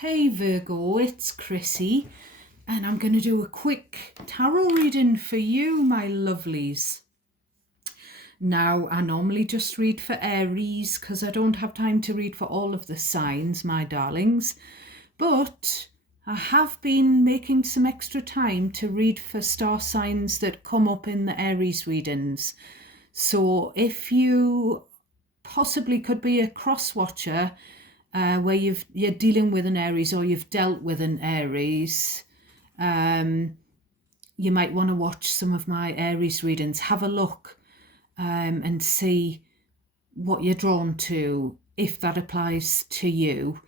Hey Virgo, it's Chrissy, and I'm going to do a quick tarot reading for you, my lovelies. Now, I normally just read for Aries because I don't have time to read for all of the signs, my darlings, but I have been making some extra time to read for star signs that come up in the Aries readings. So if you possibly could be a cross watcher, where you're dealing with an Aries or you've dealt with an Aries, you might want to watch some of my Aries readings. Have a look and see what you're drawn to, if that applies to you.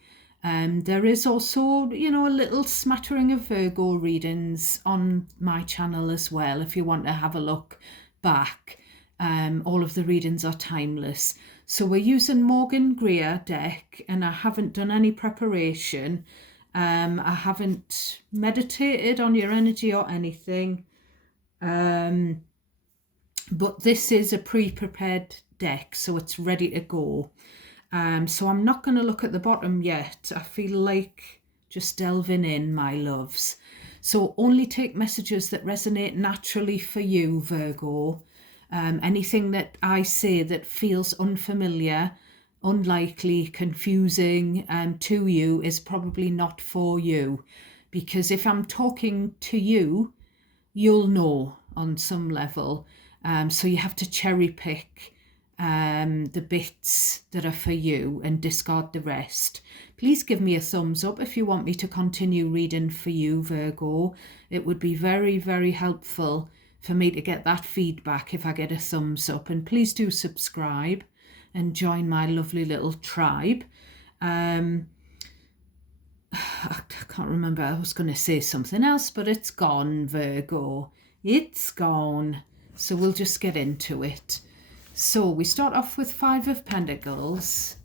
There is also, a little smattering of Virgo readings on my channel as well, if you want to have a look back. All of the readings are timeless. So we're using Morgan Greer deck, and I haven't done any preparation. I haven't meditated on your energy or anything. But this is a pre-prepared deck, so it's ready to go. So I'm not going to look at the bottom yet. I feel like just delving in, my loves. So only take messages that resonate naturally for you, Virgo. Anything that I say that feels unfamiliar, unlikely, confusing to you is probably not for you. Because if I'm talking to you, you'll know on some level. So you have to cherry pick the bits that are for you and discard the rest. Please give me a thumbs up if you want me to continue reading for you, Virgo. It would be very, very helpful for me to get that feedback if I get a thumbs up. And please do subscribe and join my lovely little tribe. I can't remember, I was going to say something else, but it's gone, Virgo. It's gone. So we'll just get into it. So we start off with Five of Pentacles.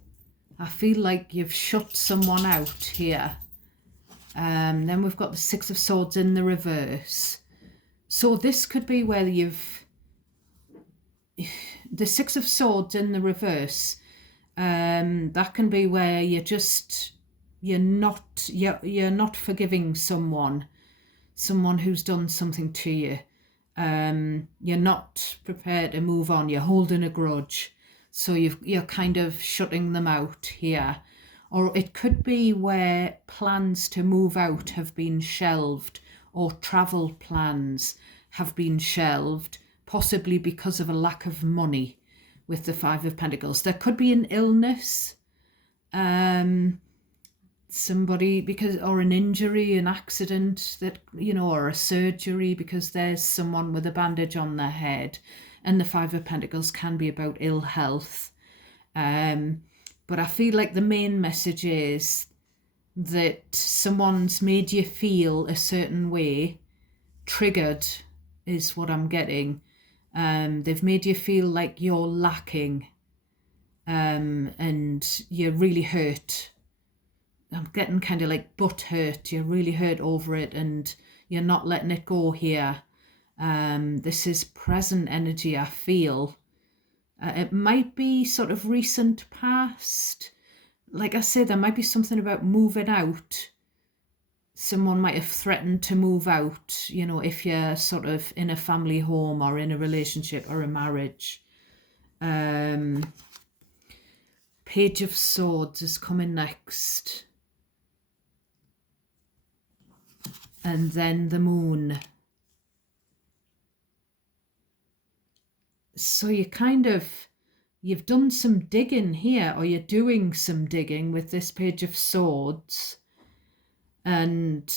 I feel like you've shut someone out here. Then we've got the Six of Swords in the reverse. So this could be where the Six of Swords in the reverse. That can be where you're not forgiving someone who's done something to you. You're not prepared to move on. You're holding a grudge, so you're kind of shutting them out here. Or it could be where plans to move out have been shelved, or travel plans have been shelved, possibly because of a lack of money with the Five of Pentacles. There could be an illness, somebody or an injury, an accident that, or a surgery, because there's someone with a bandage on their head. And the Five of Pentacles can be about ill health. But I feel like the main message is that someone's made you feel a certain way. Triggered is what I'm getting. They've made you feel like you're lacking, and you're really hurt. I'm getting kind of like butt hurt. You're really hurt over it and you're not letting it go here. This is present energy, I feel. It might be sort of recent past. Like I said, there might be something about moving out. Someone might have threatened to move out, if you're sort of in a family home or in a relationship or a marriage. Page of Swords is coming next. And then the Moon. So you've done some digging here, or you're doing some digging with this Page of Swords. And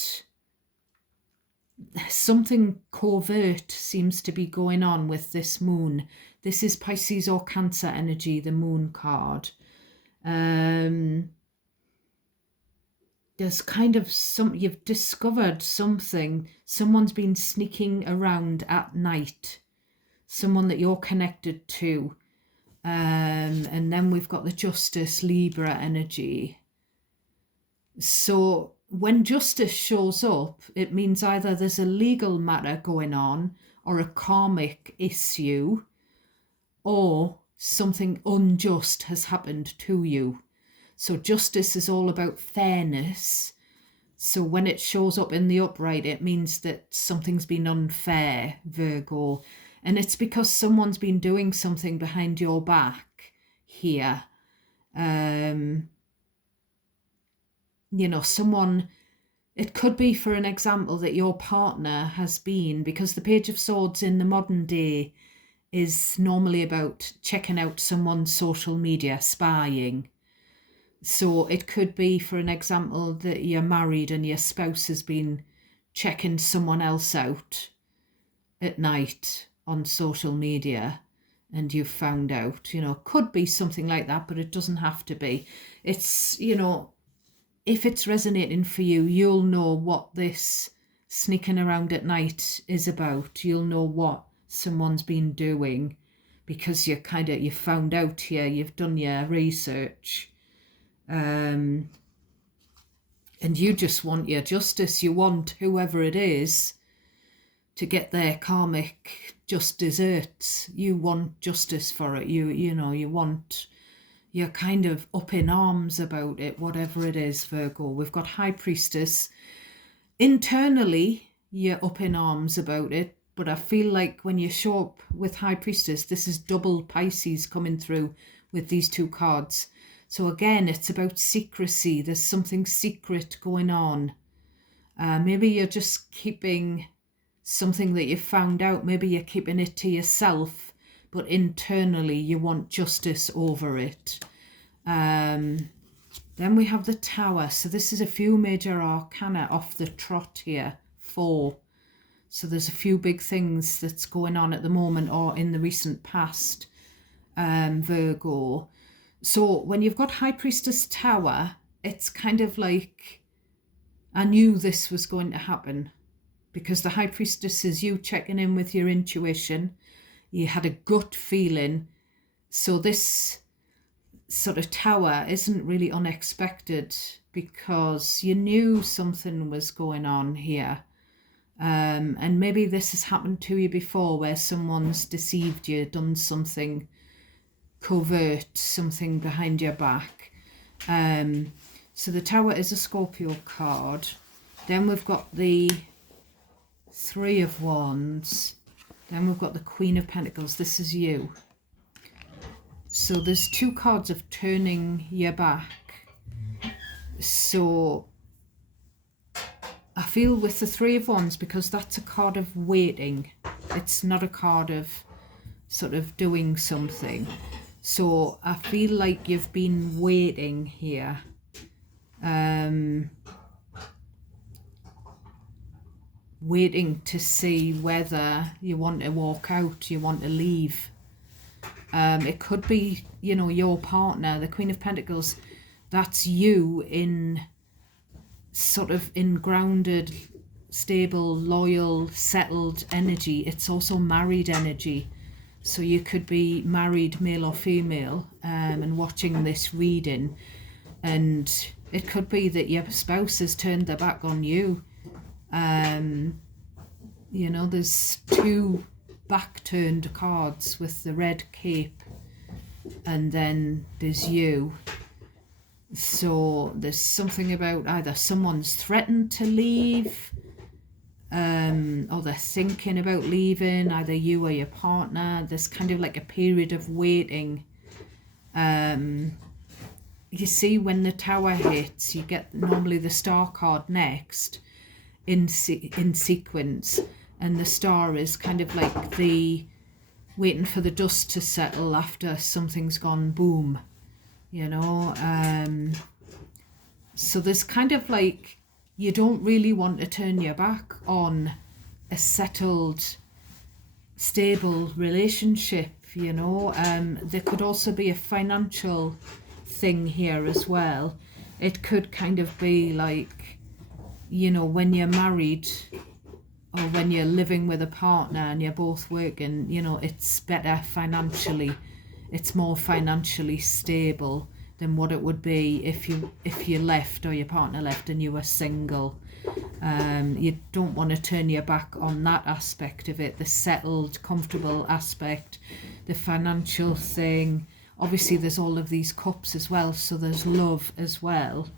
something covert seems to be going on with this Moon. This is Pisces or Cancer energy, the Moon card. There's kind of you've discovered something. Someone's been sneaking around at night. Someone that you're connected to. And then we've got the Justice, Libra energy. So when justice shows up, it means either there's a legal matter going on or a karmic issue, or something unjust has happened to you. So justice is all about fairness, So when it shows up in the upright, it means that something's been unfair, Virgo. And it's because someone's been doing something behind your back here. You know, someone, it could be, for an example, that your partner has been, because the Page of Swords in the modern day is normally about checking out someone's social media, spying. So it could be, for an example, that you're married and your spouse has been checking someone else out at night on social media and you've found out. You know, could be something like that, but it doesn't have to be. It's, you know, if it's resonating for you, you'll know what this sneaking around at night is about. You'll know what someone's been doing because you found out here, you've done your research. And you just want your justice. You want whoever it is to get their karmic just desserts. You want justice for it. You're kind of up in arms about it, whatever it is, Virgo. We've got High Priestess. Internally, you're up in arms about it, but I feel like when you show up with High Priestess, this is double Pisces coming through with these two cards. So again, it's about secrecy. There's something secret going on. Maybe you're just keeping something that you found out. Maybe you're keeping it to yourself, but internally you want justice over it. Then we have the Tower. So this is a few major arcana off the trot here. 4. So there's a few big things that's going on at the moment or in the recent past, Virgo. So when you've got High Priestess Tower, it's kind of like, I knew this was going to happen, because the High Priestess is you checking in with your intuition. You had a gut feeling. So this sort of Tower isn't really unexpected, because you knew something was going on here. And maybe this has happened to you before, where someone's deceived you, done something covert, something behind your back. So the Tower is a Scorpio card. Then we've got the 3 of Wands. Then we've got the Queen of Pentacles. This is you. So there's 2 cards of turning your back. So I feel with the 3 of Wands, because that's a card of waiting. It's not a card of sort of doing something. So I feel like you've been waiting here. Waiting to see whether you want to walk out, you want to leave. It could be, you know, your partner, the Queen of Pentacles. That's you in sort of in grounded, stable, loyal, settled energy. It's also married energy. So you could be married, male or female, and watching this reading, and it could be that your spouse has turned their back on you. You know, there's 2 back-turned cards with the red cape, and then there's you. So there's something about either someone's threatened to leave, or they're thinking about leaving, either you or your partner. There's kind of like a period of waiting. You see, when the Tower hits, you get normally the Star card next in sequence, and the Star is kind of like the waiting for the dust to settle after something's gone boom, you know. So there's kind of like, you don't really want to turn your back on a settled, stable relationship, you know. There could also be a financial thing here as well. It could kind of be like, you know, when you're married or when you're living with a partner and you're both working, you know, it's better financially. It's more financially stable than what it would be if you left, or your partner left and you were single. You don't want to turn your back on that aspect of it, the settled, comfortable aspect, the financial thing. Obviously there's all of these cups as well, so there's love as well.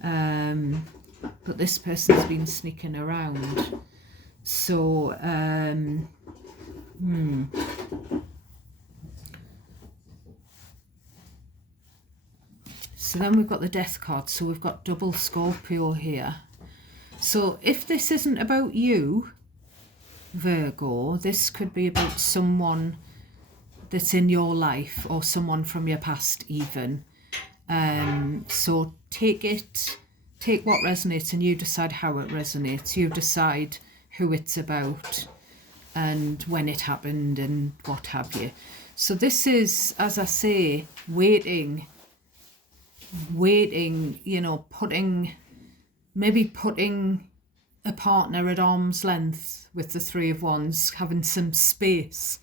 But but this person's been sneaking around. So, so then we've got the Death card. So we've got double Scorpio here. So if this isn't about you, Virgo, this could be about someone that's in your life or someone from your past even. So take what resonates, and you decide how it resonates. You decide who it's about and when it happened and what have you. So this is, as I say, waiting, you know, maybe putting a partner at arm's length with the Three of Wands, having some space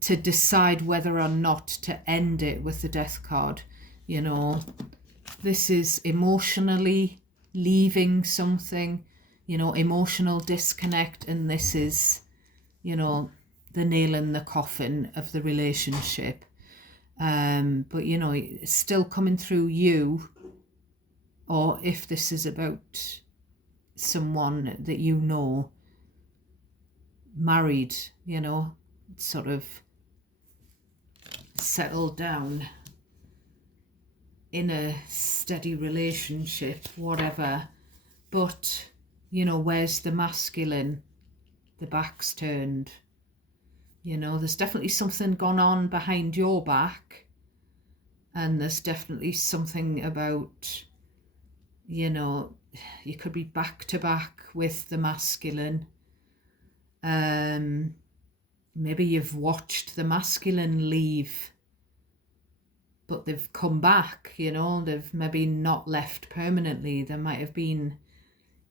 to decide whether or not to end it with the Death card. You know, this is emotionally leaving something, you know, emotional disconnect, and this is, you know, the nail in the coffin of the relationship. But, you know, it's still coming through you, or if this is about someone that you know, married, you know, sort of settled down in a steady relationship, whatever. But, you know, where's the masculine? The back's turned. You know, there's definitely something gone on behind your back, and there's definitely something about, you know, you could be back to back with the masculine. Maybe you've watched the masculine leave, but they've come back, you know, they've maybe not left permanently. There might have been,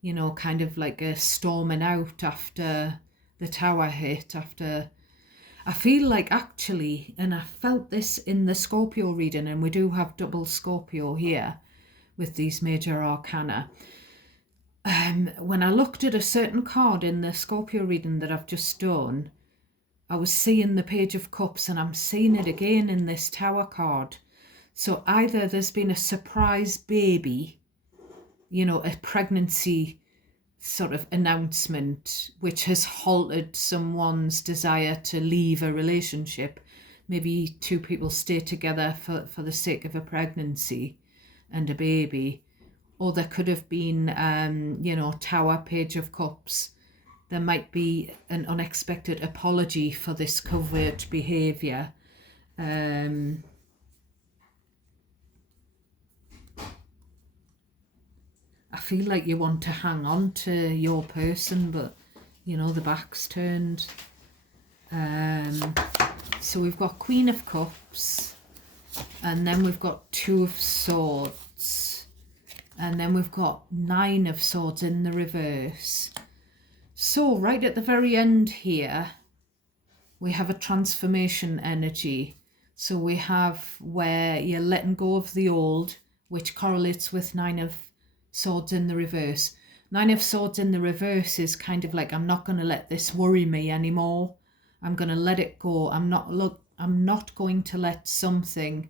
you know, kind of like a storming out after the tower hit, after, I feel like actually, and I felt this in the Scorpio reading, and we do have double Scorpio here with these major arcana. When I looked at a certain card in the Scorpio reading that I've just done, I was seeing the Page of Cups, and I'm seeing it again in this Tower card. So either there's been a surprise baby, you know, a pregnancy sort of announcement, which has halted someone's desire to leave a relationship. Maybe two people stay together for the sake of a pregnancy and a baby. Or there could have been, you know, Tower, Page of Cups. There might be an unexpected apology for this covert behaviour. I feel like you want to hang on to your person, but, you know, the back's turned. So we've got Queen of Cups, and then we've got Two of Swords, and then we've got Nine of Swords in the reverse. So right at the very end here, we have a transformation energy. So we have where you're letting go of the old, which correlates with Nine of Swords in the reverse. Nine of Swords in the reverse is kind of like, I'm not going to let this worry me anymore. I'm going to let it go. I'm not going to let something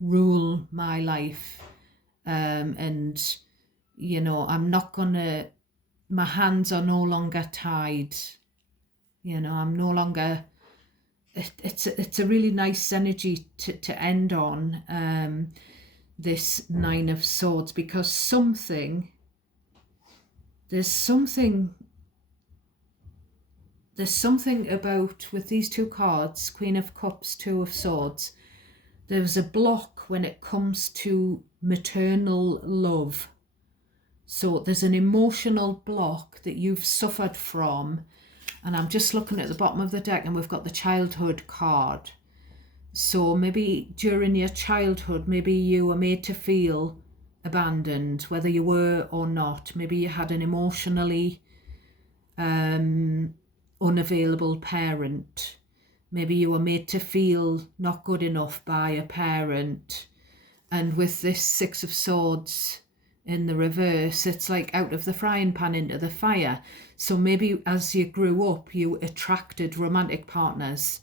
rule my life. And, you know, I'm not going to, my hands are no longer tied. You know, I'm no longer, it's a really nice energy to end on. This Nine of Swords, because there's something about, with these two cards, Queen of Cups, Two of Swords, there's a block when it comes to maternal love. So there's an emotional block that you've suffered from, and I'm just looking at the bottom of the deck, and we've got the childhood card. So maybe during your childhood, maybe you were made to feel abandoned, whether you were or not. Maybe you had an emotionally unavailable parent. Maybe you were made to feel not good enough by a parent. And with this Six of Swords in the reverse, it's like out of the frying pan into the fire. So maybe as you grew up, you attracted romantic partners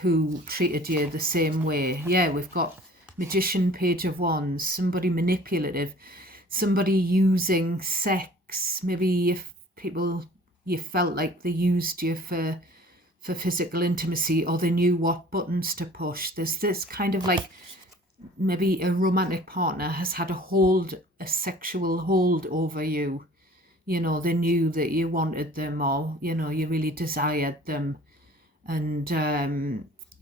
who treated you the same way. Yeah, we've got Magician, Page of Wands, somebody manipulative. somebody using sex. Maybe if people, you felt like they used you for physical intimacy, or they knew what buttons to push. There's this kind of like, maybe a romantic partner has had a sexual hold over you. You know, they knew that you wanted them, or, you know, you really desired them. And,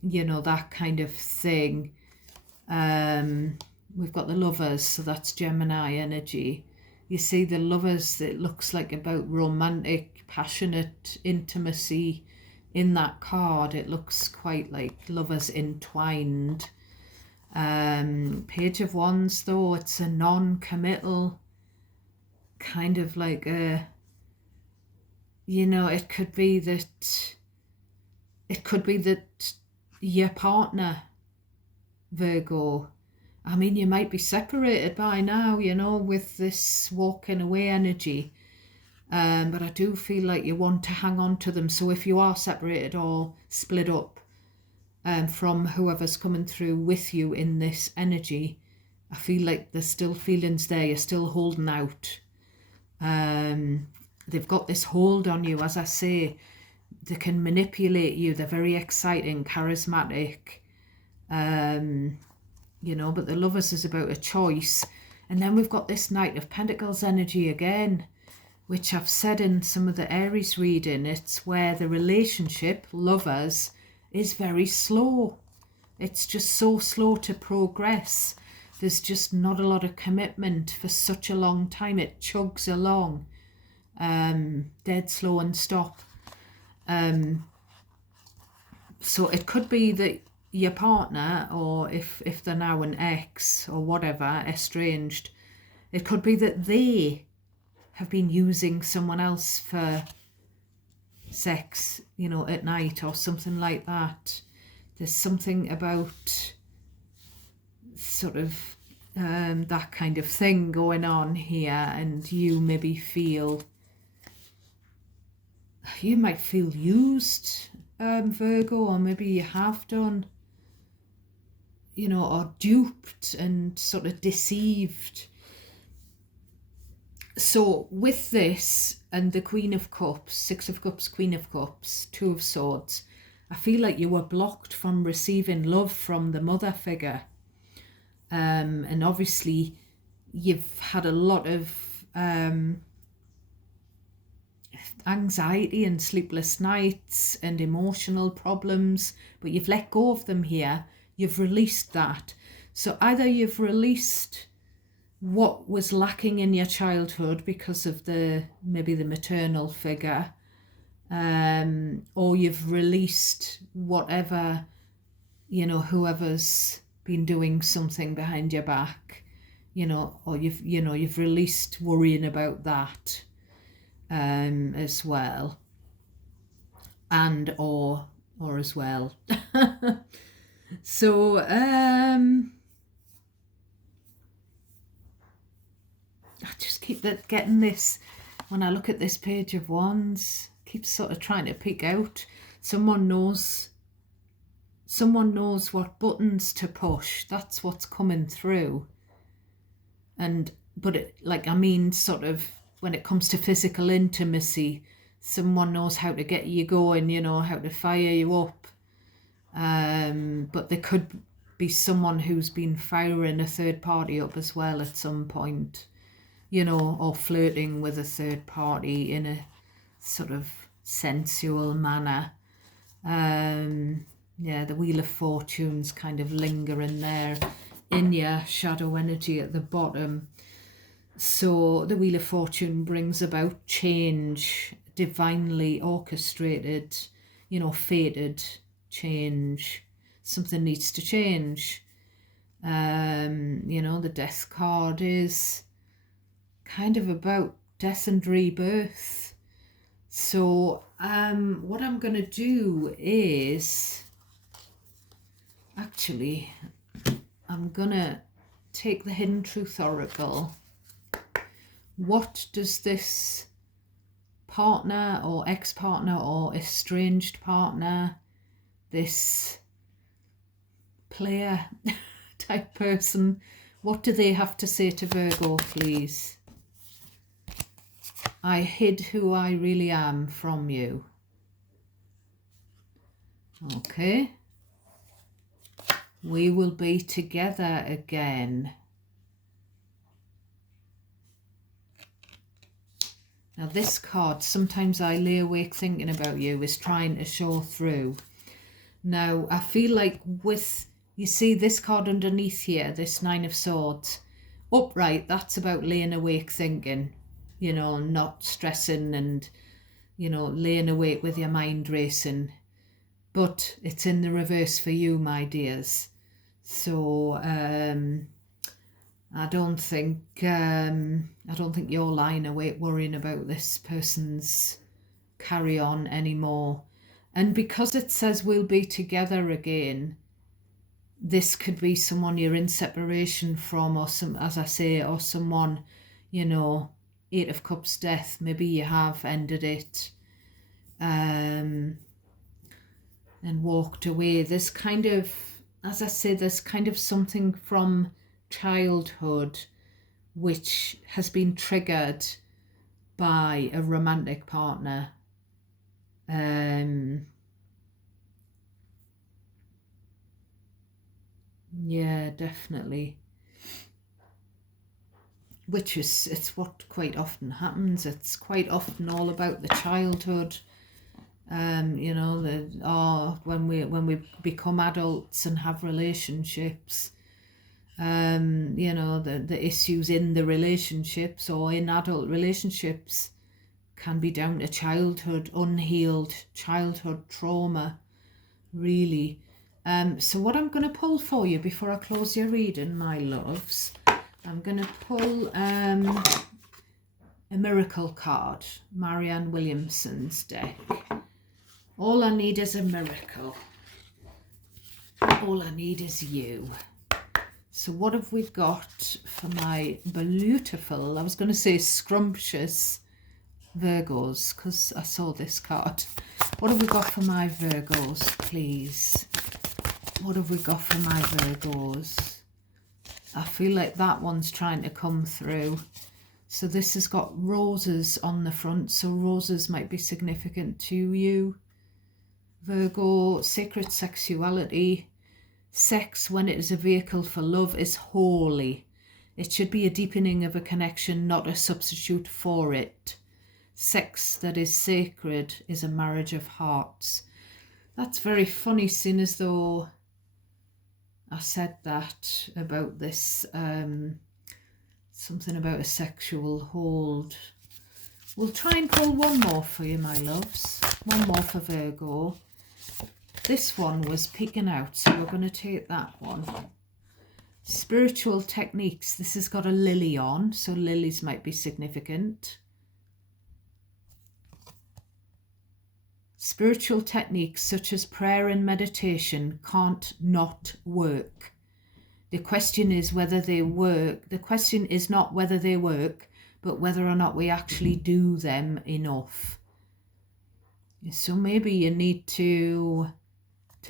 you know, that kind of thing. We've got the Lovers, so that's Gemini energy. You see the Lovers, it looks like about romantic, passionate intimacy in that card. It looks quite like lovers entwined. Page of Wands, though, it's a non-committal kind of like a, you know, it could be that your partner, Virgo, I mean, you might be separated by now, you know, with this walking away energy. But I do feel like you want to hang on to them. So if you are separated or split up from whoever's coming through with you in this energy, I feel like there's still feelings there. You're still holding out. They've got this hold on you, as I say. They can manipulate you. They're very exciting, charismatic. You know, but the Lovers is about a choice. And then we've got this Knight of Pentacles energy again, which I've said in some of the Aries reading. It's where the relationship, Lovers, is very slow. It's just so slow to progress. There's just not a lot of commitment for such a long time. It chugs along, dead slow and stop. So it could be that your partner, or if they're now an ex or whatever, estranged, it could be that they have been using someone else for sex, you know, at night or something like that. There's something about sort of that kind of thing going on here, and you maybe you might feel used, Virgo, or maybe you have done, you know, or duped and sort of deceived. So with this and the Queen of Cups, Six of Cups, Queen of Cups, Two of Swords, I feel like you were blocked from receiving love from the mother figure. And obviously you've had a lot of anxiety and sleepless nights and emotional problems, but you've let go of them here. You've released that. So either you've released what was lacking in your childhood because of maybe the maternal figure, or you've released whatever, you know, whoever's been doing something behind your back, you know, or you've released worrying about that as well, and or as well. So I just keep getting this, when I look at this Page of Wands, keeps sort of trying to pick out. Someone knows what buttons to push. That's what's coming through. But it, like, I mean, sort of when it comes to physical intimacy, someone knows how to get you going, you know, how to fire you up. But there could be someone who's been firing a third party up as well at some point, you know, or flirting with a third party in a sort of sensual manner. Yeah, the Wheel of Fortune's kind of lingering there in your shadow energy at the bottom. So the Wheel of Fortune brings about change, divinely orchestrated, you know, fated change. Something needs to change. You know, the Death card is kind of about death and rebirth. So what I'm going to do is, actually, I'm going to take the Hidden Truth Oracle. What does this partner or ex-partner or estranged partner, this player type person, What do they have to say to Virgo, please? I hid who I really am from you. Okay. We will be together again. Now this card, sometimes I lay awake thinking about you, is trying to show through. Now I feel like with, you see this card underneath here, this Nine of Swords, upright, that's about laying awake thinking, you know, not stressing and, you know, laying awake with your mind racing. But it's in the reverse for you, my dears. So I don't think you're lying awake worrying about this person's carry on anymore. And because it says we'll be together again, this could be someone you're in separation from, or some, as I say, or someone, you know, Eight of Cups death. Maybe you have ended it and walked away. There's kind of, as I say, there's kind of something from childhood which has been triggered by a romantic partner. Yeah, definitely. Which is, it's what quite often happens. It's quite often all about the childhood. You know, when we become adults and have relationships, you know, the issues in the relationships or in adult relationships can be down to childhood, unhealed childhood trauma, really. So what I'm going to pull for you before I close your reading, my loves, I'm going to pull a miracle card, Marianne Williamson's deck. All I need is a miracle. All I need is you. So what have we got for my beautiful, I was going to say scrumptious Virgos, because I saw this card. What have we got for my Virgos, please? What have we got for my Virgos? I feel like that one's trying to come through. So this has got roses on the front, so roses might be significant to you. Virgo, sacred sexuality. Sex, when it is a vehicle for love, is holy. It should be a deepening of a connection, not a substitute for it. Sex that is sacred is a marriage of hearts. That's very funny, seeing as though I said that about this, something about a sexual hold. We'll try and pull one more for you, my loves. One more for Virgo. This one was peeking out, so we're going to take that one. Spiritual techniques. This has got a lily on, so lilies might be significant. Spiritual techniques such as prayer and meditation can't not work. The question is whether they work. The question is not whether they work, but whether or not we actually do them enough. So maybe you need to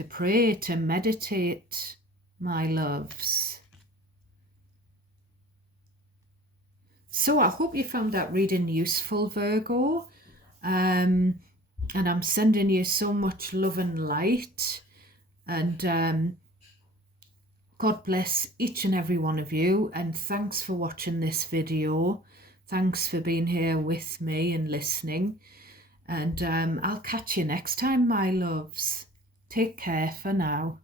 pray, to meditate, my loves. So I hope you found that reading useful, Virgo. And I'm sending you so much love and light. And God bless each and every one of you. And thanks for watching this video. Thanks for being here with me and listening. And I'll catch you next time, my loves. Take care for now.